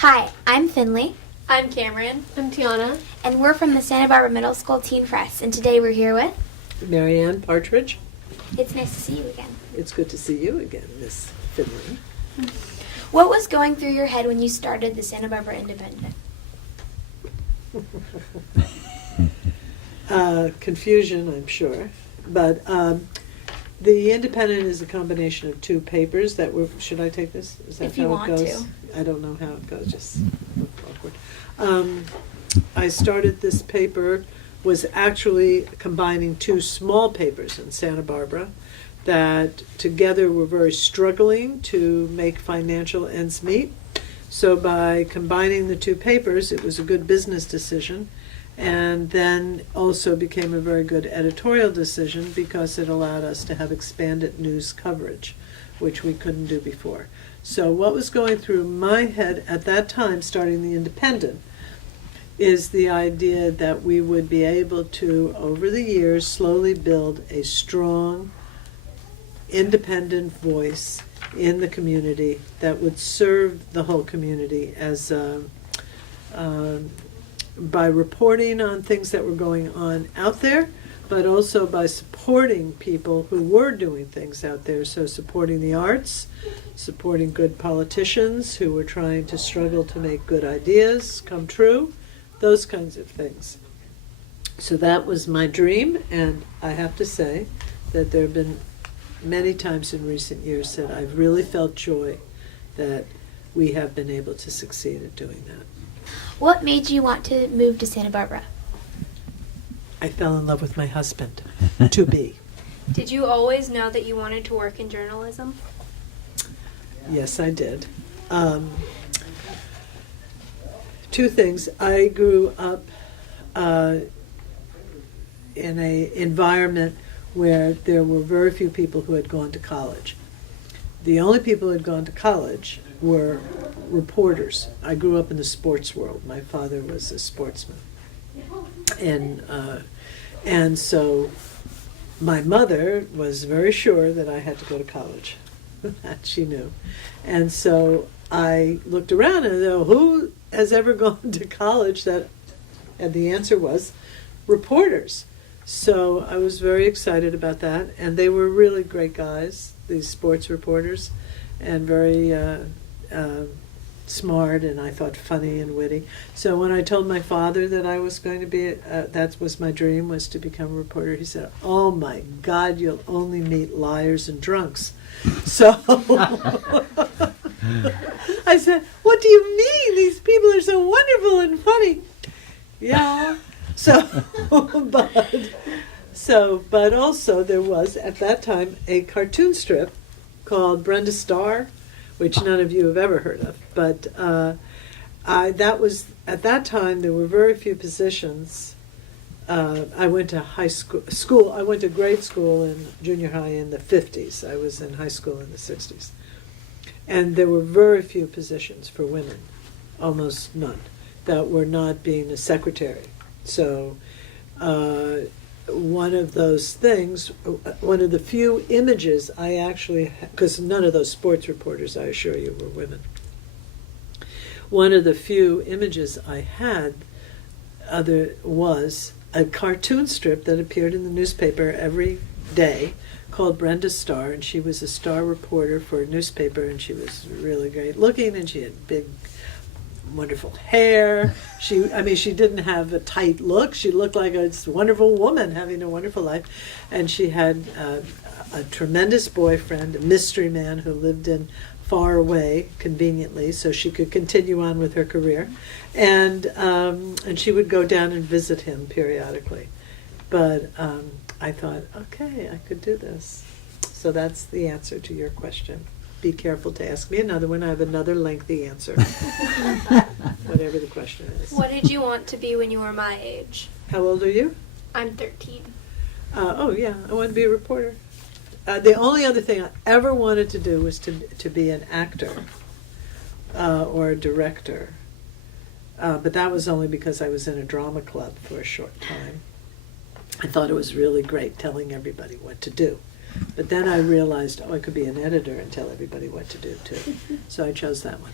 Hi, I'm Finley. I'm Camryn. I'm Tianna. And we're from the Santa Barbara Middle School Teen Press. And today we're here with... MARIANNE Partridge. It's nice to see you again. It's good to see you again, Miss Finley. What was going through your head when you started the Santa Barbara Independent? Confusion, I'm sure. But the Independent is a combination of two papers that were... Should I take this? Is that If you how want it goes? to. I don't know how it goes. Just look awkward. I started this paper, was actually combining two small papers in Santa Barbara that together were very struggling to make financial ends meet. So by combining the two papers, it was a good business decision, and then also became a very good editorial decision because it allowed us to have expanded news coverage, which we couldn't do before. So what was going through my head at that time, starting the Independent, is the idea that we would be able to, over the years, slowly build a strong, independent voice in the community that would serve the whole community as by reporting on things that were going on out there, but also by supporting people who were doing things out there. So supporting the arts, supporting good politicians who were trying to struggle to make good ideas come true, those kinds of things. So that was my dream, and I have to say that there have been many times in recent years that I've really felt joy that we have been able to succeed at doing that. What made you want to move to Santa Barbara? I fell in love with my husband, to be. Did you always know that you wanted to work in journalism? Yes, I did. Two things. I grew up in an environment where there were very few people who had gone to college. The only people who had gone to college were reporters. I grew up in the sports world. My father was a sportsman. And so my mother was very sure that I had to go to college. That she knew. And so I looked around and thought, who has ever gone to college? And the answer was reporters. So I was very excited about that. And they were really great guys, these sports reporters, and very smart, and I thought funny and witty. So when I told my father that I was going to be, that was my dream, was to become a reporter, he said, "Oh my God, you'll only meet liars and drunks." So I said, "What do you mean? These people are so wonderful and funny." Yeah. But also there was at that time a cartoon strip called Brenda Starr, which none of you have ever heard of. But that was, at that time, there were very few positions. I went to I went to grade school and junior high in the 50s. I was in high school in the 60s. And there were very few positions for women, almost none, that were not being a secretary. So one of those things, one of the few images I actually, because none of those sports reporters, I assure you, were women. One of the few images I had was a cartoon strip that appeared in the newspaper every day called Brenda Starr, and she was a star reporter for a newspaper, and she was really great looking, and she had big, wonderful hair. She didn't have a tight look. She looked like a wonderful woman having a wonderful life. And she had a tremendous boyfriend, a mystery man who lived in far away, conveniently, so she could continue on with her career. And she would go down and visit him periodically. But I thought, okay, I could do this. So that's the answer to your question. Be careful to ask me another one. I have another lengthy answer. Whatever the question is. What did you want to be when you were my age? How old are you? I'm 13. Oh, yeah, I wanted to be a reporter. The only other thing I ever wanted to do was to be an actor or a director. But that was only because I was in a drama club for a short time. I thought it was really great telling everybody what to do. But then I realized, I could be an editor and tell everybody what to do, too. So I chose that one.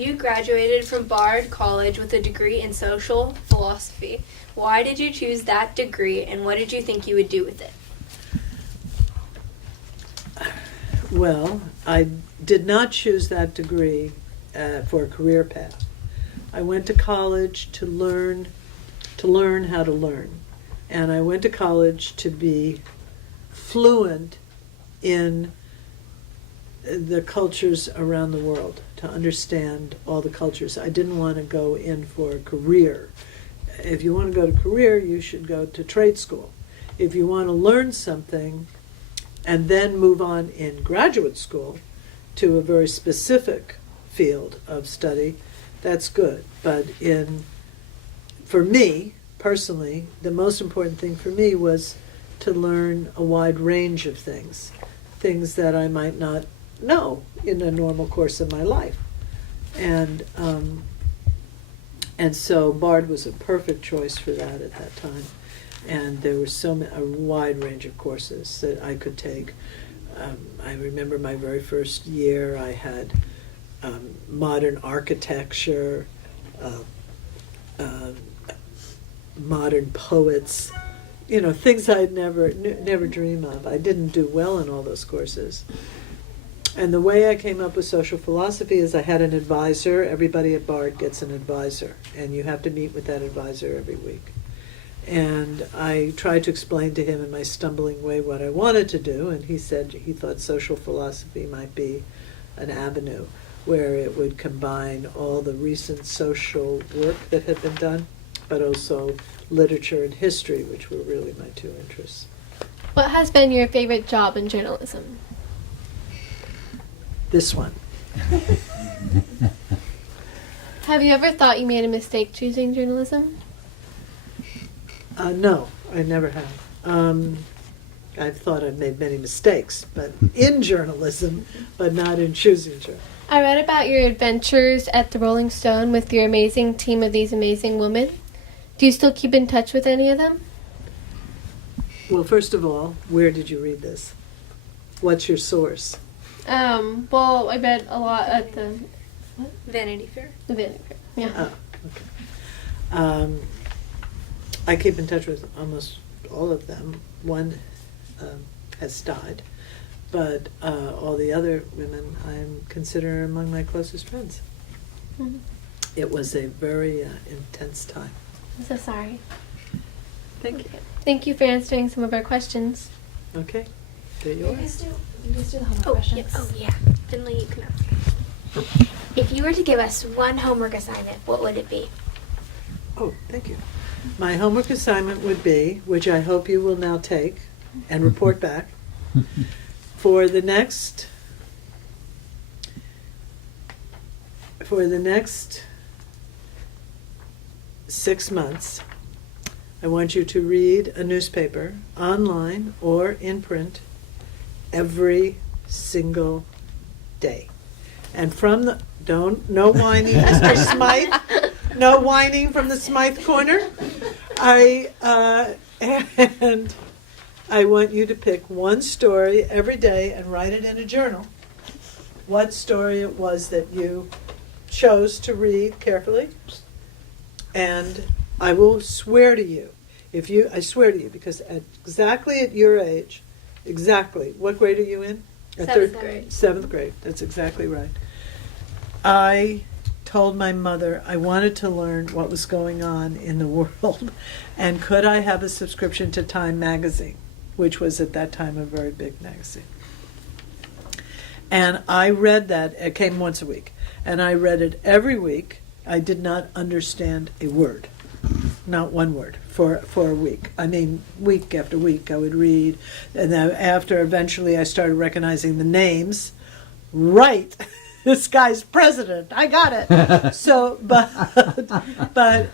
You graduated from Bard College with a degree in social philosophy. Why did you choose that degree, and what did you think you would do with it? Well, I did not choose that degree for a career path. I went to college to learn how to learn. And I went to college to be fluent in the cultures around the world, to understand all the cultures. I didn't want to go in for a career. If you want to go to career, you should go to trade school. If you want to learn something and then move on in graduate school to a very specific field of study, that's good. But for me, personally, the most important thing for me was to learn a wide range of things that I might not know in a normal course of my life. And so Bard was a perfect choice for that at that time. And there was a wide range of courses that I could take. I remember my very first year, I had modern architecture, modern poets, things I'd never dream of. I didn't do well in all those courses. And the way I came up with social philosophy is I had an advisor. Everybody at Bard gets an advisor, and you have to meet with that advisor every week. And I tried to explain to him in my stumbling way what I wanted to do, and he said he thought social philosophy might be an avenue where it would combine all the recent social work that had been done, but also literature and history, which were really my two interests. What has been your favorite job in journalism? This one. Have you ever thought you made a mistake choosing journalism? No, I never have. I've thought I've made many mistakes, but in journalism, but not in choosing journalism. I read about your adventures at the Rolling Stone with your amazing team of these amazing women. Do you still keep in touch with any of them? Well, first of all, where did you read this? What's your source? Well, I read a lot at the Vanity Fair. Vanity Fair. Yeah. Oh, okay. I keep in touch with almost all of them. One has died, but all the other women I consider among my closest friends. Mm-hmm. It was a very intense time. I'm so sorry. Thank you. Thank you for answering some of our questions. Okay, there you You are. guys do the homework questions. Yeah. Finley, you can ask. If you were to give us one homework assignment, what would it be? Oh, thank you. My homework assignment would be, which I hope you will now take and report back, for the next 6 months, I want you to read a newspaper, online or in print, every single day. And from the, no whining, Mr. Smythe, no whining from the Smythe corner. And I want you to pick one story every day and write it in a journal. What story it was that you chose to read carefully. And I will swear to you, I swear to you, because exactly at your age, exactly, what grade are you in? Seventh grade. 7th grade, that's exactly right. I told my mother I wanted to learn what was going on in the world, and could I have a subscription to Time magazine, which was at that time a very big magazine. And I read that, it came once a week, and I read it every week. I did not understand a word, not one word, for a week. I mean, week after week I would read, and then after eventually I started recognizing the names. Right, this guy's president, I got it. So,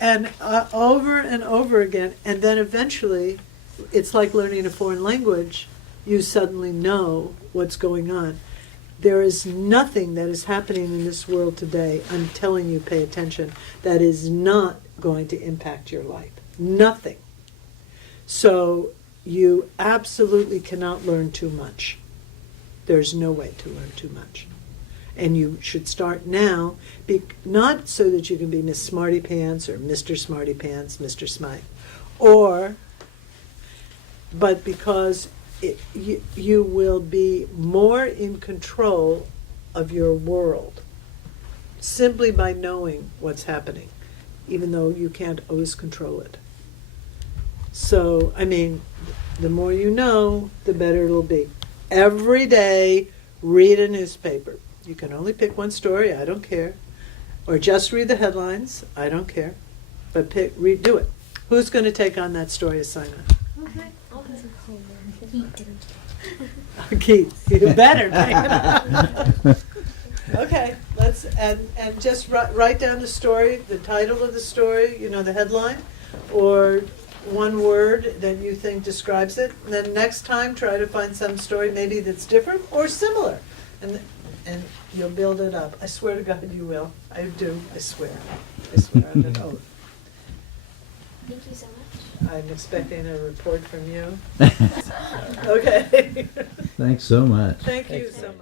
and over and over again, and then eventually, it's like learning a foreign language. You suddenly know what's going on. There is nothing that is happening in this world today, I'm telling you, pay attention, that is not going to impact your life. Nothing. So you absolutely cannot learn too much. There's no way to learn too much. And you should start now, not so that you can be Miss Smarty Pants or Mr. Smarty Pants, Mr. Smythe, but because you will be more in control of your world simply by knowing what's happening, even though you can't always control it. So, I mean, the more you know, the better it'll be. Every day, read a newspaper. You can only pick one story, I don't care. Or just read the headlines, I don't care. But do it. Who's going to take on that story assignment? Keith, you better take it on. Okay, and just write down the story, the title of the story, the headline, or one word that you think describes it. And then next time, try to find some story maybe that's different or similar. And you'll build it up. I swear to God you will. I do. I swear. On an oath. Thank you so much. I'm expecting a report from you. Okay. Thanks so much. Thank you so much.